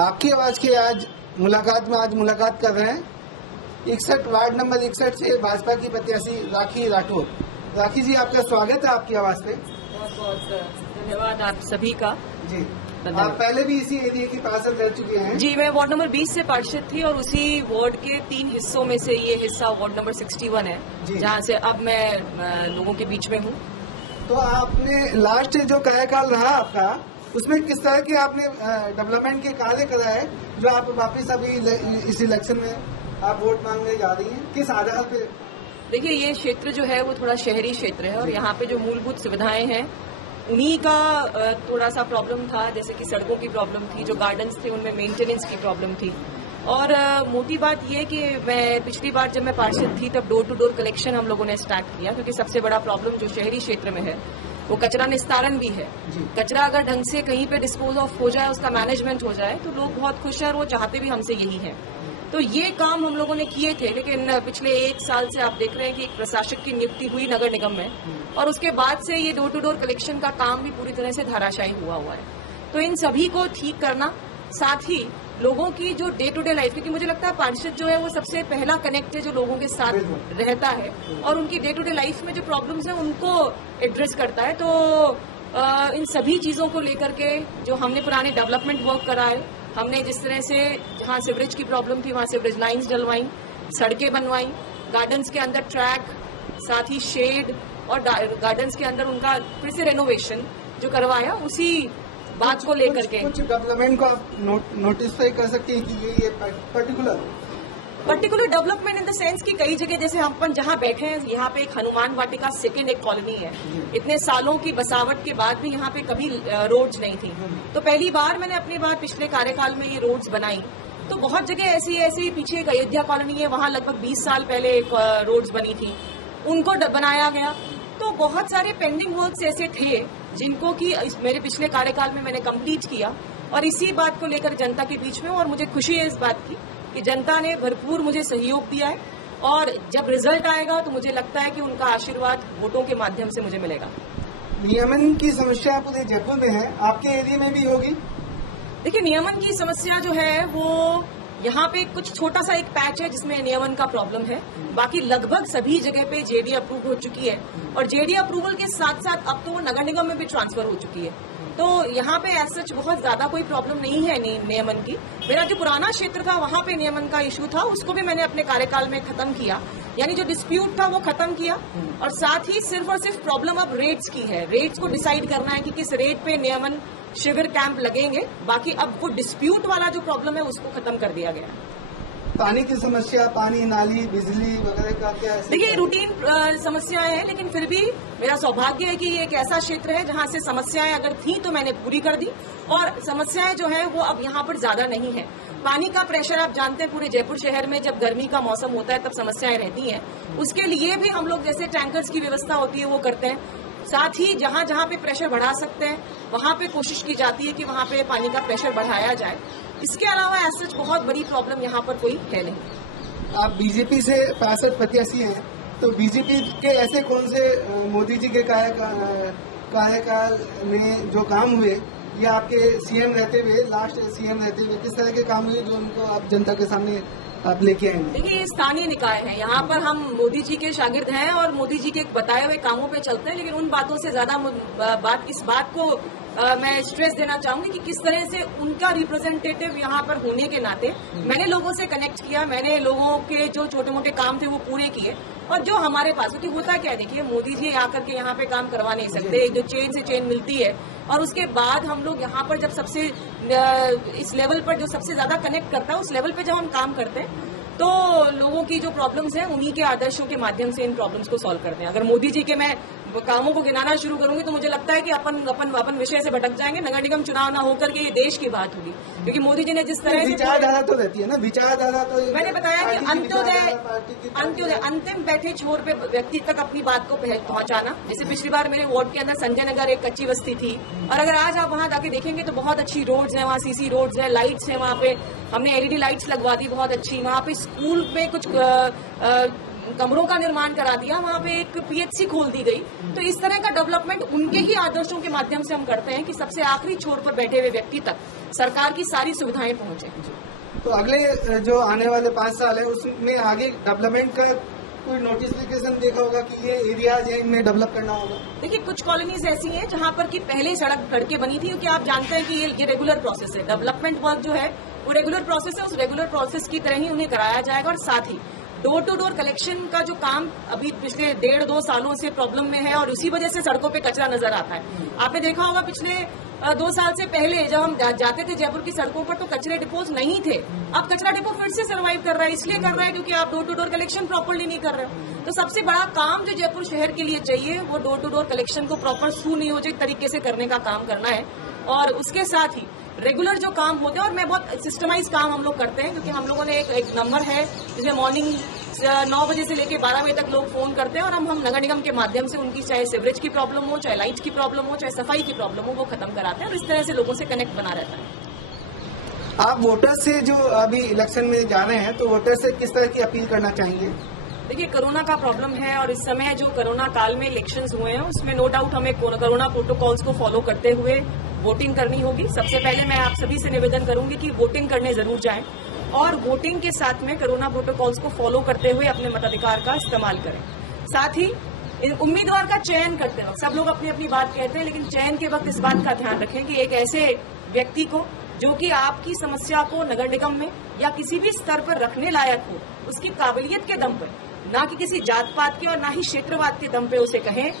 आपकी आवाज की आज मुलाकात कर रहे हैं 61 वार्ड नंबर 61 से भाजपा की प्रत्याशी राखी राठौर। राखी जी, आपका स्वागत है आपकी आवाज पे। बहुत बहुत धन्यवाद आप सभी का जी। आप पहले भी इसी एरिया की पार्षद रह चुके हैं जी। मैं वार्ड नंबर 20 से पार्षद थी और उसी वार्ड के 3 हिस्सों में से ये हिस्सा वार्ड नंबर 61 है, जहाँ से अब मैं लोगों के बीच में हूँ। तो आपने लास्ट जो कार्यकाल रहा आपका, उसमें किस तरह के आपने डेवलपमेंट के कार्य करा है जो आप वापस अभी इस इलेक्शन में आप वोट मांगने जा रही हैं, किस आधार पे? देखिए, ये क्षेत्र जो है वो थोड़ा शहरी क्षेत्र है और यहाँ पे जो मूलभूत सुविधाएं हैं उन्हीं का थोड़ा सा प्रॉब्लम था। जैसे कि सड़कों की प्रॉब्लम थी, जो गार्डन्स थे उनमें मेंटेनेंस की प्रॉब्लम थी। और मोटी बात यह कि मैं पिछली बार जब मैं पार्षद थी तब डोर टू डोर कलेक्शन हम लोगों ने स्टार्ट किया, क्योंकि सबसे बड़ा प्रॉब्लम जो शहरी क्षेत्र में है वो कचरा निस्तारण भी है। कचरा अगर ढंग से कहीं पे डिस्पोज ऑफ हो जाए, उसका मैनेजमेंट हो जाए, तो लोग बहुत खुश हैं और वो चाहते भी हमसे यही है। तो ये काम हम लोगों ने किए थे, लेकिन पिछले 1 साल से आप देख रहे हैं कि एक प्रशासक की नियुक्ति हुई नगर निगम में और उसके बाद से ये डोर टू डोर कलेक्शन का काम भी पूरी तरह से धाराशायी हुआ है। तो इन सभी को ठीक करना, साथ ही लोगों की जो डे टू डे लाइफ, क्योंकि मुझे लगता है पार्षद जो है वो सबसे पहला कनेक्ट है जो लोगों के साथ रहता है और उनकी डे टू डे लाइफ में जो प्रॉब्लम्स है उनको एड्रेस करता है। तो इन सभी चीजों को लेकर के जो हमने पुराने डेवलपमेंट वर्क करा है, हमने जिस तरह से जहाँ सीवरेज की प्रॉब्लम थी वहाँ सीवरेज लाइन्स डलवाई, सड़कें बनवाई, गार्डन्स के अंदर ट्रैक, साथ ही शेड और गार्डन्स के अंदर उनका फिर से रेनोवेशन जो करवाया, उसी बात को लेकर के कुछ डेवलपमेंट को आप नोटिफाई कर सकते हैं कि ये particular development in the sense कि कई जगह, जैसे हम अपन जहाँ बैठे हैं यहाँ पे एक हनुमान वाटिका सेकेंड एक कॉलोनी है। इतने सालों की बसावट के बाद भी यहाँ पे कभी रोड्स नहीं थी, तो पहली बार मैंने अपनी बार पिछले कार्यकाल में ये रोड्स बनाई। तो बहुत जगह ऐसी पीछे एक अयोध्या कॉलोनी है, वहाँ लगभग 20 साल पहले एक रोड्स बनी थी, उनको बनाया गया। तो बहुत सारे पेंडिंग वर्क्स ऐसे थे जिनको कि मेरे पिछले कार्यकाल में मैंने कंप्लीट किया और इसी बात को लेकर जनता के बीच में, और मुझे खुशी है इस बात की कि जनता ने भरपूर मुझे सहयोग दिया है और जब रिजल्ट आएगा तो मुझे लगता है कि उनका आशीर्वाद वोटों के माध्यम से मुझे मिलेगा। नियमन की समस्या पूरे जयपुर में है, आपके एरिया में भी होगी? देखिए, नियमन की समस्या जो है वो यहाँ पे कुछ छोटा सा एक पैच है जिसमें नियमन का प्रॉब्लम है, बाकी लगभग सभी जगह पे जेडी अप्रूव हो चुकी है और जेडी अप्रूवल के साथ साथ अब तो वो नगर निगम में भी ट्रांसफर हो चुकी है। तो यहाँ पे एज सच बहुत ज्यादा कोई प्रॉब्लम नहीं है नियमन की। मेरा जो पुराना क्षेत्र था वहाँ पे नियमन का इशू था, उसको भी मैंने अपने कार्यकाल में खत्म किया, यानी जो डिस्प्यूट था वो खत्म किया। और साथ ही सिर्फ और सिर्फ प्रॉब्लम अब रेट्स की है, रेट्स को डिसाइड करना है कि किस रेट पे नियमन शिविर कैंप लगेंगे। बाकी अब वो डिस्प्यूट वाला जो प्रॉब्लम है उसको खत्म कर दिया गया। पानी की समस्या, पानी, नाली, बिजली वगैरह का क्या है? देखिए, रूटीन समस्याएं हैं, लेकिन फिर भी मेरा सौभाग्य है कि ये एक ऐसा क्षेत्र है जहां से समस्याएं अगर थी तो मैंने पूरी कर दी और समस्याएं जो है वो अब यहाँ पर ज्यादा नहीं है। पानी का प्रेशर आप जानते हैं पूरे जयपुर शहर में जब गर्मी का मौसम होता है तब समस्याएं रहती हैं, उसके लिए भी हम लोग जैसे टैंकर्स की व्यवस्था होती है वो करते हैं। साथ ही जहाँ जहाँ पे प्रेशर बढ़ा सकते हैं वहाँ पे कोशिश की जाती है कि वहाँ पे पानी का प्रेशर बढ़ाया जाए। इसके अलावा ऐसा सच बहुत बड़ी प्रॉब्लम यहाँ पर कोई है नहीं। आप बीजेपी से पार्षद प्रत्याशी हैं, तो बीजेपी के ऐसे कौन से मोदी जी के कार्यकाल में जो काम हुए या आपके सीएम रहते हुए, लास्ट सीएम रहते हुए किस तरह के काम हुए जो उनको आप जनता के सामने आप लेके आएंगे? देखिए, ये स्थानीय निकाय है, यहाँ पर हम मोदी जी के शागिर्द हैं और मोदी जी के बताए हुए कामों पे चलते हैं, लेकिन उन बातों से ज्यादा इस बात को मैं स्ट्रेस देना चाहूंगी कि किस तरह से उनका रिप्रेजेंटेटिव यहाँ पर होने के नाते मैंने लोगों से कनेक्ट किया, मैंने लोगों के जो छोटे मोटे काम थे वो पूरे किए और जो हमारे पास, क्योंकि होता क्या है, देखिए मोदी जी आकर के यहाँ पे काम करवा नहीं सकते, जो चेन से चेन मिलती है और उसके बाद हम लोग यहाँ पर जब सबसे इस लेवल पर जो सबसे ज्यादा कनेक्ट करता है उस लेवल पे जब हम काम करते हैं तो लोगों की जो प्रॉब्लम्स हैं उन्हीं के आदर्शों के माध्यम से इन प्रॉब्लम्स को सॉल्व करते हैं। अगर मोदी जी के मैं कामों को गिनाना शुरू करूंगी तो मुझे लगता है कि अपन विषय से भटक जाएंगे, नगर निगम चुनाव ना होकर के ये देश की बात होगी, क्योंकि मोदी जी ने जिस तरह विचारधारा तो रहती है ना, विचारधारा तो मैंने बताया कि अंत्योदय अंतिम बैठे छोर पे व्यक्ति तक अपनी बात को पहुंचाना। जैसे पिछली बार मेरे वार्ड के अंदर संजय नगर एक कच्ची बस्ती थी और अगर आज आप वहां जाके देखेंगे तो बहुत अच्छी रोड्स हैं, वहाँ सीसी रोड्स हैं, लाइट्स हैं, वहाँ पे हमने LED लाइट्स लगवा दी बहुत अच्छी, वहाँ पे स्कूल में कुछ कमरों का निर्माण करा दिया, वहाँ पे एक पीएचसी खोल दी गई। तो इस तरह का डेवलपमेंट उनके ही आदर्शों के माध्यम से हम करते हैं कि सबसे आखिरी छोर पर बैठे हुए व्यक्ति तक सरकार की सारी सुविधाएं पहुंचे। तो अगले जो आने वाले 5 साल है उसमें आगे डेवलपमेंट का कोई नोटिफिकेशन देखा होगा कि ये एरियाज है इनमें डेवलप करना होगा? देखिए, कुछ कॉलोनीज ऐसी हैं जहां पर कि पहले सड़कें बनी थी, क्योंकि आप जानते हैं कि ये रेगुलर प्रोसेस है। डेवलपमेंट वर्क जो है वो रेगुलर प्रोसेस है, उस रेगुलर प्रोसेस की तरह ही उन्हें कराया जाएगा। और साथ ही डोर टू डोर कलेक्शन का जो काम अभी पिछले 1.5-2 सालों से प्रॉब्लम में है और उसी वजह से सड़कों पे कचरा नजर आता है। आपने देखा होगा पिछले 2 साल से पहले जब हम जाते थे जयपुर की सड़कों पर तो कचरे डिपोज नहीं थे। अब कचरा डिपो फिर से सर्वाइव कर रहा है, इसलिए कर रहा है क्योंकि आप door to door collection properly नहीं कर रहे हो। तो सबसे बड़ा काम जो जयपुर शहर के लिए चाहिए वो डोर टू डोर कलेक्शन को प्रॉपर सुनियोजित तरीके से करने का काम करना है। और उसके साथ ही रेगुलर जो काम होते हैं, और मैं बहुत सिस्टमाइज काम हम लोग करते हैं, क्योंकि हम लोगों ने एक नंबर है जिसमें मॉर्निंग 9 बजे से लेकर 12 बजे तक लोग फोन करते हैं और हम नगर निगम के माध्यम से उनकी चाहे सीवरेज की प्रॉब्लम हो, चाहे लाइट की प्रॉब्लम हो, चाहे सफाई की प्रॉब्लम हो, वो खत्म कराते हैं और इस तरह से लोगों से कनेक्ट बना रहता है। आप वोटर्स से जो अभी इलेक्शन में जा रहे हैं तो वोटर्स से किस तरह की अपील करना चाहेंगे? देखिए, कोरोना का प्रॉब्लम है और इस समय जो कोरोना काल में इलेक्शंस हुए हैं उसमें नो डाउट हमें कोरोना प्रोटोकॉल्स को फॉलो करते हुए वोटिंग करनी होगी। सबसे पहले मैं आप सभी से निवेदन करूंगी कि वोटिंग करने जरूर जाएं और वोटिंग के साथ में कोरोना प्रोटोकॉल्स को फॉलो करते हुए अपने मताधिकार का इस्तेमाल करें। साथ ही उम्मीदवार का चयन करते वक्त सब लोग अपनी अपनी बात कहते हैं, लेकिन चयन के वक्त इस बात का ध्यान रखें कि एक ऐसे व्यक्ति को जो कि आपकी समस्या को नगर निगम में या किसी भी स्तर पर रखने लायक हो, उसकी काबिलियत के दम पर, ना कि किसी जात पात के और ना ही क्षेत्रवाद के दम पे उसे कहें,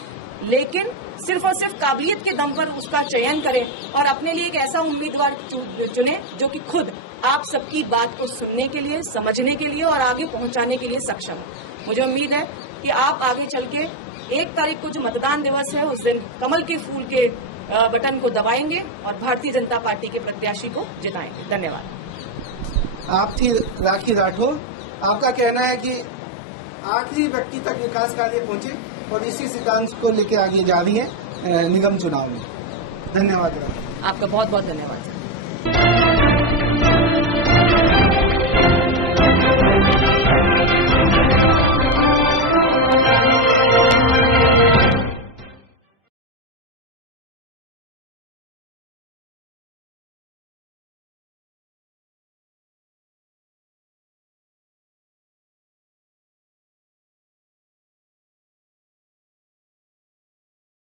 लेकिन सिर्फ और सिर्फ काबिलियत के दम पर उसका चयन करें और अपने लिए एक ऐसा उम्मीदवार चुने जो कि खुद आप सबकी बात को सुनने के लिए, समझने के लिए और आगे पहुंचाने के लिए सक्षम हो। मुझे उम्मीद है कि आप आगे चल के 1 तारीख को जो मतदान दिवस है उस दिन कमल के फूल के बटन को दबाएंगे और भारतीय जनता पार्टी के प्रत्याशी को जिताएंगे। धन्यवाद। आप थी राखी राठौर। आपका कहना है कि आखिरी व्यक्ति तक विकास कार्य पहुंचे और इसी सिद्धांत को लेकर आगे जा रही है निगम चुनाव में। धन्यवाद। आपका बहुत बहुत धन्यवाद।